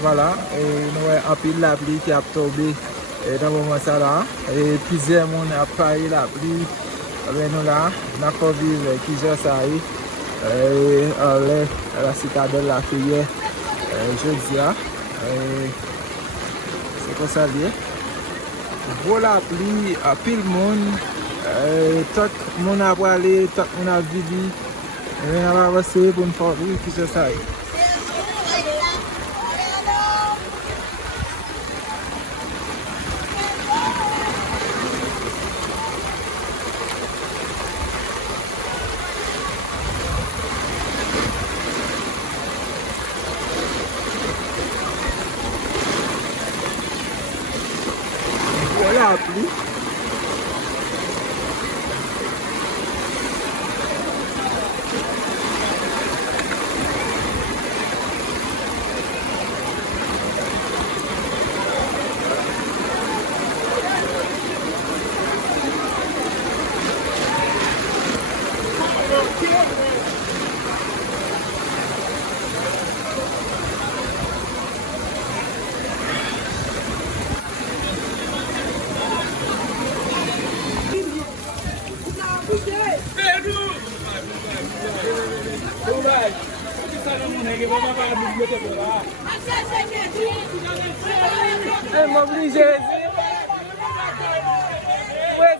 Voilà, et nous avons un peu de la pluie qui a tombé dans le moment ça là. Et plusieurs monde a parlé la pluie. Avec nous là, nous avons vivre plusieurs saillies. À la citadelle la fille jeudi là. C'est comme ça lié. Voilà la pluie, à pile monde. Tout le monde a parlé, tout le monde a vécu. Et on va avancer pour nous faire vivre plusieurs saillies. Voilà la pluie. É mobilizado. Pois